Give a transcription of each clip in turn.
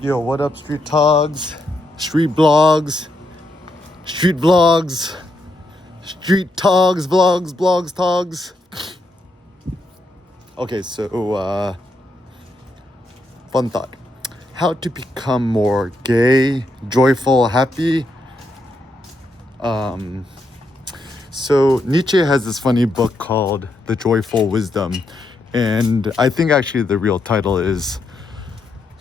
Yo, what up, street togs, street blogs, street vlogs, street togs, vlogs, blogs, togs. Okay, so, fun thought. How to become more gay, joyful, happy. So Nietzsche has this funny book called The Joyful Wisdom. And I think actually the real title is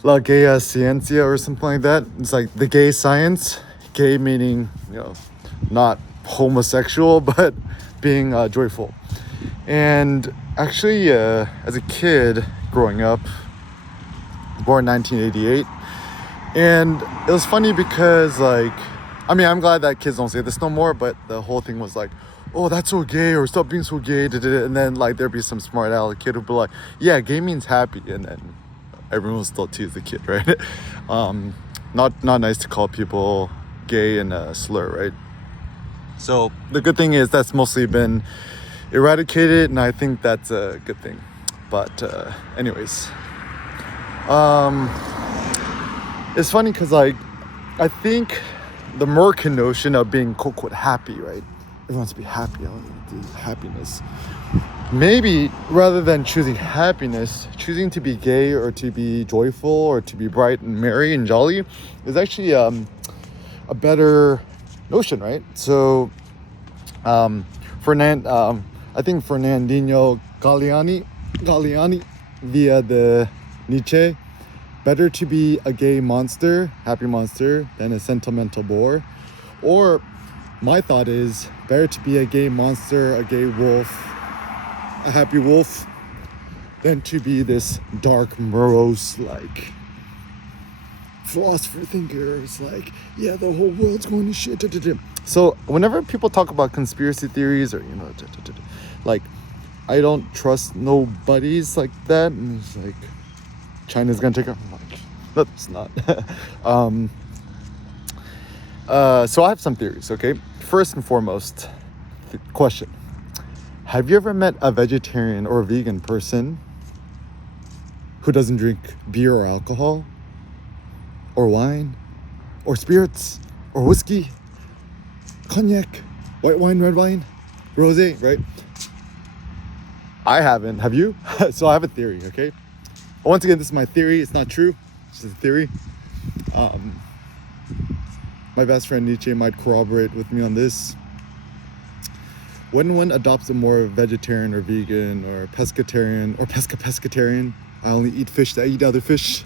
La Gaya Ciencia or something like that. It's like the gay science. Gay meaning, not homosexual, but being joyful. And actually, as a kid growing up, born 1988, and it was funny because I'm glad that kids don't say this no more, but the whole thing was like, oh, that's so gay, or stop being so gay, and then there'd be some smart aleck kid who'd be like, yeah, gay means happy, and then everyone will still tease the kid, right? Not nice to call people gay and a slur, right? So the good thing is that's mostly been eradicated, and I think that's a good thing. But anyways, it's funny because I think the American notion of being quote happy, right? Everyone wants to be happy, happiness. Maybe rather than choosing happiness, choosing to be gay or to be joyful or to be bright and merry and jolly is actually a better notion, right? So I think Fernandino Galliani via the Nietzsche, better to be a gay monster, happy monster, than a sentimental bore. Or my thought is better to be a gay monster, a gay wolf, a happy wolf, than to be this dark, morose, philosopher thinker. It's yeah, the whole world's going to shit. So whenever people talk about conspiracy theories or, I don't trust nobodies like that. And it's China's gonna take over. No, it's not. So I have some theories, okay? First and foremost, question. Have you ever met a vegetarian or a vegan person who doesn't drink beer or alcohol or wine or spirits or whiskey, cognac, white wine, red wine, rosé, right? I haven't. Have you? So I have a theory, okay? Once again, this is my theory. It's not true. It's just a theory. My best friend Nietzsche might corroborate with me on this. When one adopts a more vegetarian or vegan or pescatarian or pescatarian, I only eat fish that eat other fish.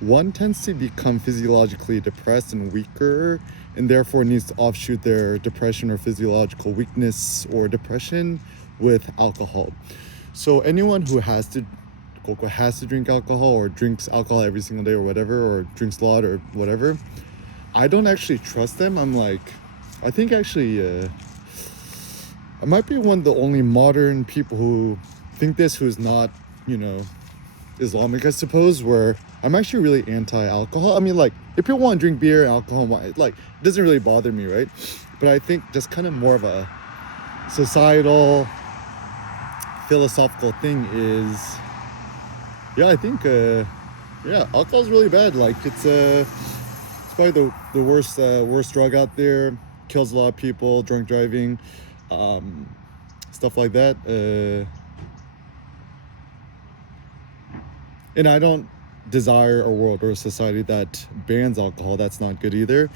One tends to become physiologically depressed and weaker, and therefore needs to offshoot their depression or physiological weakness or depression with alcohol. So anyone who has to drink alcohol or drinks alcohol every single day or whatever, or drinks a lot or whatever, I don't actually trust them. I think actually I might be one of the only modern people who think this, who's not, Islamic, I suppose, where I'm actually really anti-alcohol. If people want to drink beer, alcohol, wine, it doesn't really bother me, right? But I think just kind of more of a societal, philosophical thing is, I think, alcohol is really bad. It's probably the worst drug out there. Kills a lot of people, drunk driving, stuff like that. And I don't desire a world or a society that bans alcohol. That's not good either.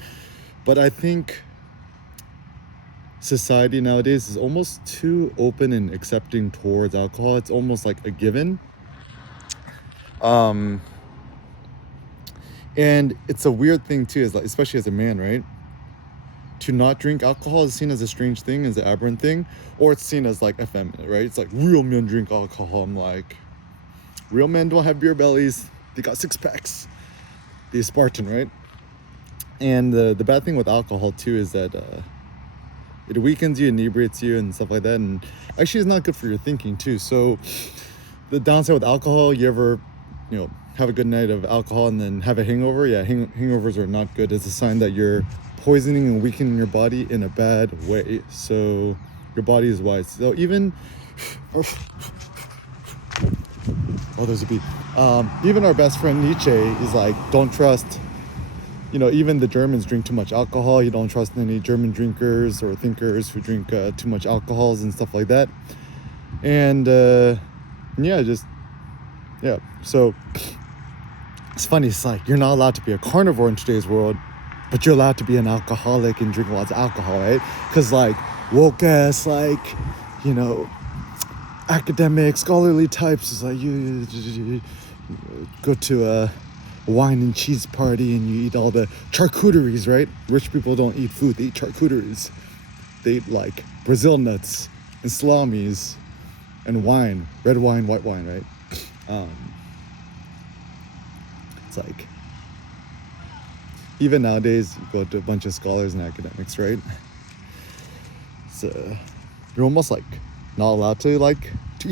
But I think society nowadays is almost too open and accepting towards alcohol. It's almost like a given. And it's a weird thing too, especially as a man, right? To not drink alcohol is seen as a strange thing, as an aberrant thing, or it's seen as effeminate, right? It's real men drink alcohol. Real men don't have beer bellies. They got six packs. The Spartan, right? And the bad thing with alcohol too is that it weakens you, inebriates you, and stuff like that. And actually, it's not good for your thinking too. So the downside with alcohol, you ever, have a good night of alcohol and then have a hangover? Yeah, hangovers are not good. It's a sign that you're poisoning and weakening your body in a bad way. So your body is wise. So even Oh, there's a beat. Even our best friend Nietzsche is like, don't trust, even the Germans drink too much alcohol. You don't trust any German drinkers or thinkers who drink too much alcohols and stuff like that. And yeah. So it's funny. It's like you're not allowed to be a carnivore in today's world, but you're allowed to be an alcoholic and drink lots of alcohol, right? Because like woke ass, like, academic, scholarly types is like you go to a wine and cheese party and you eat all the charcuteries, right? Rich people don't eat food, they eat charcuteries. They eat like Brazil nuts and salamis and wine, red wine, white wine, right? It's like, even nowadays, you go to a bunch of scholars and academics, right? So you're almost like not allowed to eat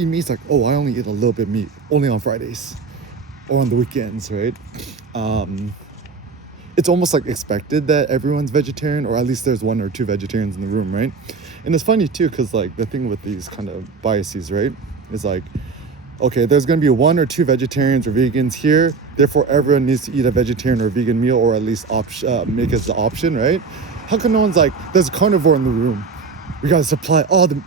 meat. It's like, oh, I only eat a little bit of meat, only on Fridays or on the weekends, right? It's almost like expected that everyone's vegetarian, or at least there's one or two vegetarians in the room, right? And it's funny too, because like the thing with these kind of biases, right, is like, okay, there's going to be one or two vegetarians or vegans here, therefore everyone needs to eat a vegetarian or vegan meal, or at least make it the option, right? How come no one's like, there's a carnivore in the room, we got to supply all the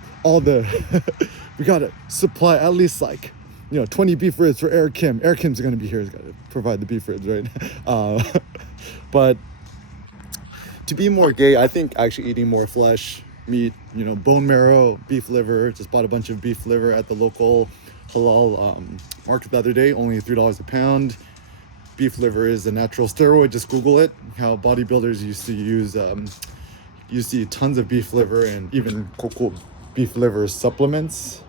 we got to supply at least 20 beef ribs for Eric Kim. Eric Kim's going to be here, he's got to provide the beef ribs, right? But to be more gay, I think actually eating more flesh, meat, bone marrow, beef liver. Just bought a bunch of beef liver at the local halal market the other day, only $3 a pound. Beef liver is a natural steroid. Just Google it. How bodybuilders used to use, you see tons of beef liver and even cocoa beef liver supplements.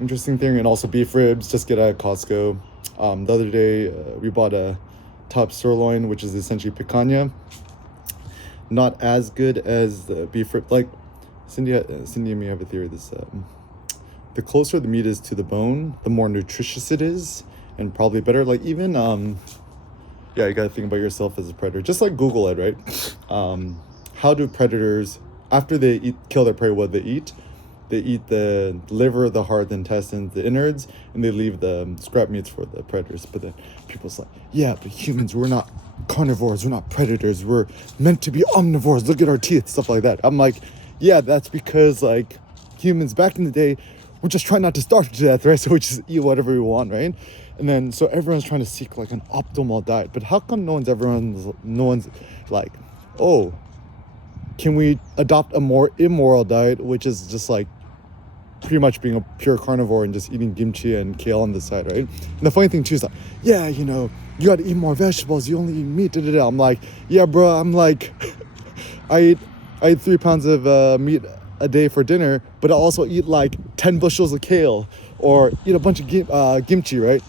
Interesting thing. And also beef ribs, just get at Costco. The other day we bought a top sirloin, which is essentially picanha. Not as good as the beef rib. Like Cindy and me have a theory. This the closer the meat is to the bone, the more nutritious it is, and probably better. Like even you gotta think about yourself as a predator. Just like Google it, right? How do predators, after they kill their prey, what they eat? They eat the liver, the heart, the intestines, the innards, and they leave the scrap meats for the predators. But then people's like, yeah, but humans, we're not carnivores, we're not predators, we're meant to be omnivores, look at our teeth, stuff like that. I'm like, yeah, that's because like humans back in the day, we're just trying not to starve to death, right? So we just eat whatever we want, right? And then so everyone's trying to seek like an optimal diet. But how come no one's like, oh, can we adopt a more immoral diet, which is just like pretty much being a pure carnivore and just eating kimchi and kale on the side, right? And the funny thing too is like, yeah, you got to eat more vegetables, you only eat meat, da, da, da. I'm like, yeah, bro, I'm like, I eat 3 pounds of meat a day for dinner, but I also eat like 10 bushels of kale or eat a bunch of kimchi, right?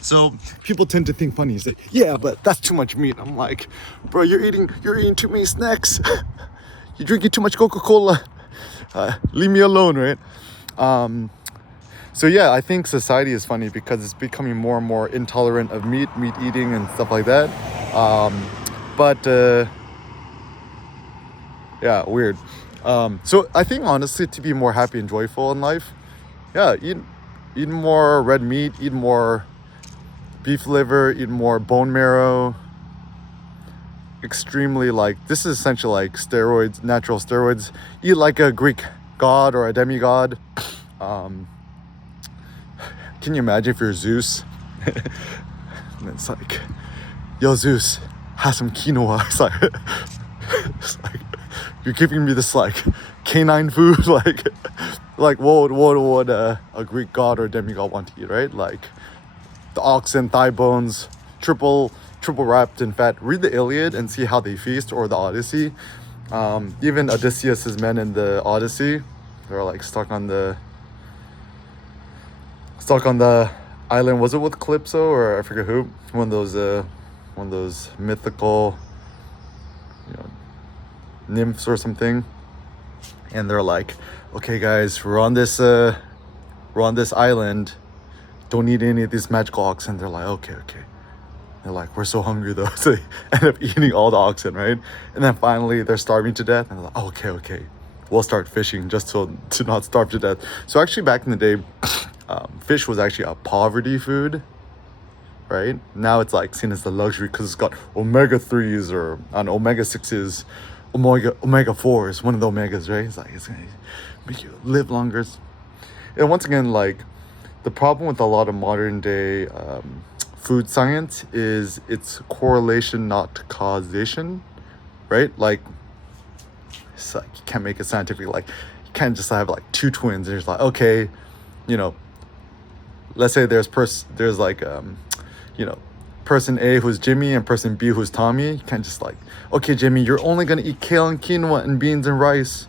So people tend to think funny. It's like, yeah, but that's too much meat. I'm like, bro, you're eating too many snacks. You're drinking too much Coca-Cola. Leave me alone, right? So yeah, I think society is funny because it's becoming more and more intolerant of meat eating and stuff like that. Yeah, weird. So I think honestly, to be more happy and joyful in life, yeah, eat more red meat, eat more beef liver, eat more bone marrow. Extremely this is essentially like steroids, natural steroids. Eat like a Greek god or a demigod. Can you imagine if you're Zeus? And it's like, yo, Zeus, have some quinoa. It's like you're giving me this canine food. What would a Greek god or demigod want to eat, right? Like the oxen, thigh bones, triple wrapped in fat. Read the Iliad and see how they feast, or the Odyssey. Even Odysseus's men in the Odyssey, they're stuck on the island. Was it with Calypso or I forget who? One of those mythical, nymphs or something. And they're like, okay, guys, we're on this island. Don't eat any of these magical oxen. They're like, okay. They're like, we're so hungry though. So they end up eating all the oxen, right? And then finally they're starving to death. And they're like, okay. We'll start fishing just to not starve to death. So actually back in the day, fish was actually a poverty food, right? Now it's like seen as the luxury because it's got omega 3s or omega 6s, omega 4s, one of the omegas, right? It's like it's gonna make you live longer. And once again, like the problem with a lot of modern day food science is it's correlation, not causation, right? Like it's like you can't make it scientific. Like you can't just have like two twins and it's like, okay, you know, let's say there's like you know, person A who's Jimmy and person B who's Tommy. You can't just like, okay, Jimmy, you're only gonna eat kale and quinoa and beans and rice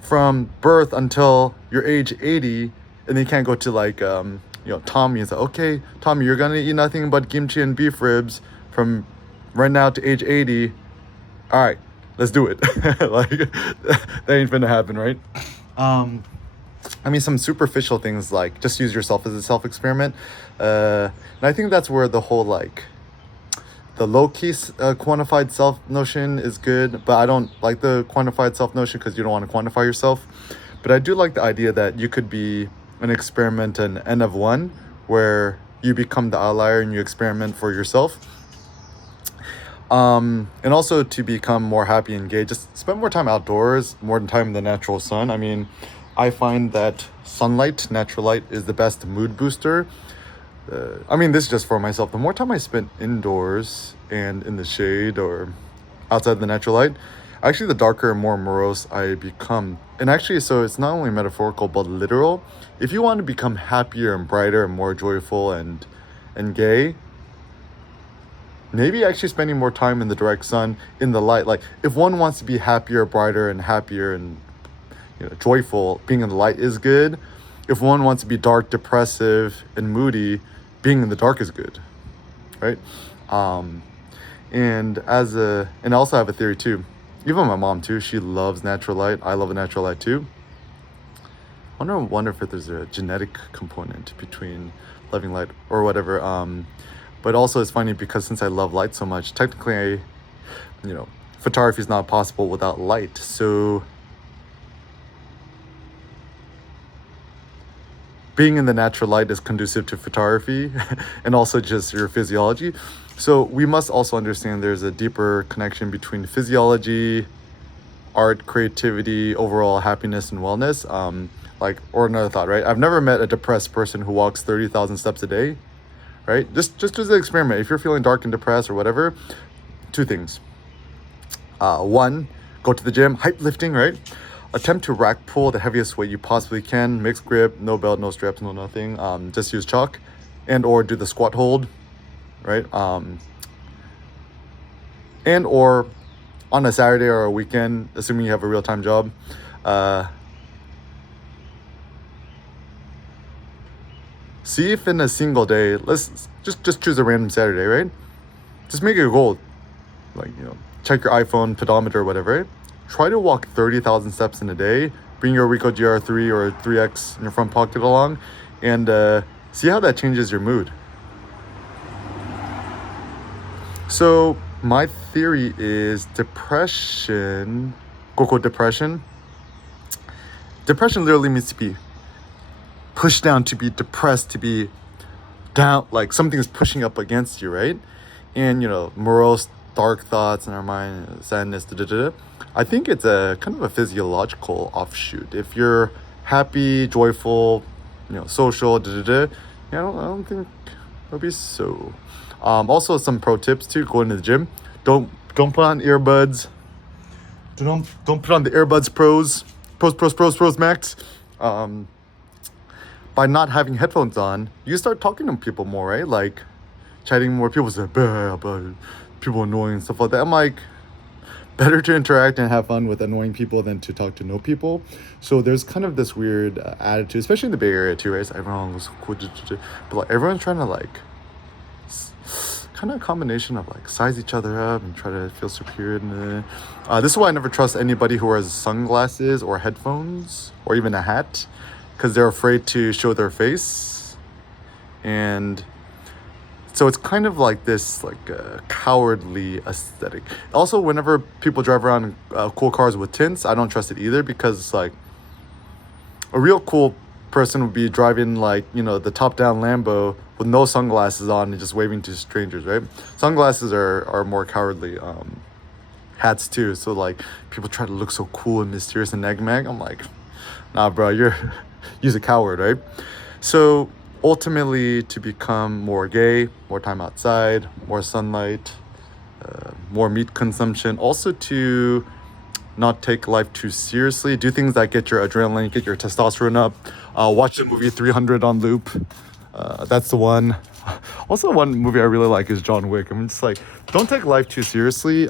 from birth until you're age 80, and then you can't go to like you know, Tommy is like, okay, Tommy, you're gonna eat nothing but kimchi and beef ribs from right now to age 80. All right, let's do it. Like that ain't finna happen, right? I mean, some superficial things like just use yourself as a self experiment, and I think that's where the whole like the low-key quantified self notion is good, but I don't like the quantified self notion because you don't want to quantify yourself. But I do like the idea that you could be an experiment, an N of one, where you become the outlier and you experiment for yourself. And also to become more happy and engaged, just spend more time outdoors, more time in the natural sun. I mean, I find that sunlight, natural light, is the best mood booster. I mean, this is just for myself. The more time I spend indoors and in the shade or outside the natural light, actually the darker and more morose I become. And actually, so it's not only metaphorical but literal. If you want to become happier and brighter and more joyful and gay, maybe actually spending more time in the direct sun, in the light. Like if one wants to be happier, brighter, and happier and, you know, joyful, being in the light is good. If one wants to be dark, depressive, and moody, being in the dark is good, right? And I also have a theory too. Even my mom too, she loves natural light. I love a natural light too. I wonder if there's a genetic component between loving light or whatever. But also it's funny because since I love light so much, technically, photography is not possible without light. So being in the natural light is conducive to photography and also just your physiology. So we must also understand there's a deeper connection between physiology, art, creativity, overall happiness and wellness. Or another thought, right? I've never met a depressed person who walks 30,000 steps a day, right? Just as an experiment. If you're feeling dark and depressed or whatever, two things. One, go to the gym, hype lifting, right? Attempt to rack pull the heaviest weight you possibly can. Mixed grip, no belt, no straps, no nothing. Just use chalk, and or do the squat hold, right? And or on a Saturday or a weekend, assuming you have a real-time job, see if in a single day, let's just choose a random Saturday, right? Just make it a goal, check your iPhone pedometer or whatever, right? Try to walk 30,000 steps in a day. Bring your Ricoh GR3 or 3X in your front pocket along, and see how that changes your mood. So my theory is depression, quote depression. Depression literally means to be pushed down, to be depressed, to be down, like something is pushing up against you, right? And morose, dark thoughts in our mind, sadness, I think it's a kind of a physiological offshoot. If you're happy, joyful, social, I don't think it'll be so. Also, some pro tips too. Going to the gym, don't put on earbuds. Don't put on the earbuds pros max. By not having headphones on, you start talking to people more, right? Like chatting more. People say people annoying and stuff like that. I'm like, better to interact and have fun with annoying people than to talk to no people. So there's kind of this weird attitude, especially in the Bay Area too, right? So everyone was cool, but everyone's trying to kind of a combination of size each other up and try to feel superior. This is why I never trust anybody who wears sunglasses or headphones or even a hat, because they're afraid to show their face. And so it's kind of like this cowardly aesthetic. Also, whenever people drive around in cool cars with tints, I don't trust it either, because it's a real cool person would be driving like, you know, the top down Lambo with no sunglasses on and just waving to strangers, right? Sunglasses are more cowardly. Hats too. So like people try to look so cool and mysterious and enigmatic. I'm like, nah, bro, you're you're a coward, right? So ultimately, to become more gay, more time outside, more sunlight, more meat consumption. Also to not take life too seriously. Do things that get your adrenaline, get your testosterone up. Watch the movie 300 on loop. That's the one. Also, one movie I really like is John Wick. I'm just like, don't take life too seriously.